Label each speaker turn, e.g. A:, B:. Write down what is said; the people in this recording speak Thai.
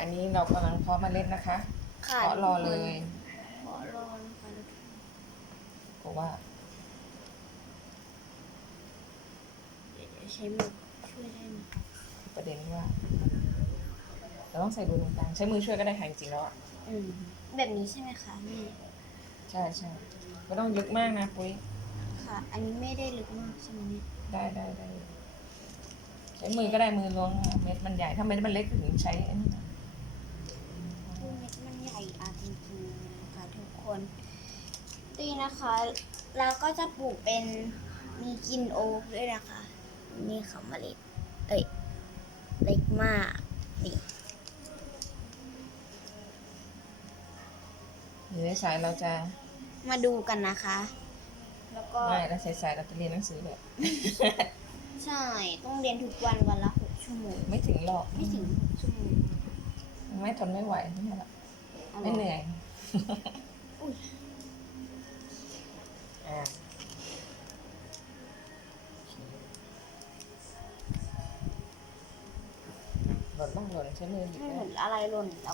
A: อันนี้เรากำลังเพาะเมล็ดนะคะ
B: ค่ะ
A: เพาะรอเลย
B: เพาะรอนะคะ
A: เพราะว่า
B: เดี๋ยวจะใช้มือช่วยได้ไหม
A: ประเด็นว่าเราต้องใส่รูตรงกลางใช้มือช่วยก็ได้ค่ะจริงๆแล้วอะ
B: อืมแบบนี้ใช่ไหมคะนี่
A: ใช่ใช่ไม่ต้องลึกมากนะปุ้ย
B: ค่ะ อันนี้ไม่ได้ลึกมากใช่ไหมเนี่ย
A: ได้ได้ได้ใช้มือก็ได้มือล้วงเม็ดมันใหญ่ถ้าเม็ดมันเล็กถึงใช้อันนี้นะ
B: คือเม็ดมันใหญ่อะจริงๆนะคะทุก คนนี่นะคะเราก็จะปลูกเป็นมีกินโอ๊กด้วยนะคะ นี่ค่ะเมล็ดเอ้ยเล็กมากนี่
A: หรือในสายเราจะ
B: มาดูกันนะคะ แล้วก็
A: ไม่เราใส่สายเราจะเรียนหนังสือเลย
B: ใช่ต้องเรียนทุกวันวันละหกชั่วโมง
A: ไม่ถึงหรอก
B: ไม่ถึงหกชั่วโมง
A: ไม่ทนไม่ไหวไม่ไหวหรอก
B: อา
A: ไม่เหนื่อย
B: อุ๊ย
A: อ่าหล่นบ้างหล่นใช้มือหยิบ
B: ไม่
A: ได้
B: เห็นอะไรหล่นแ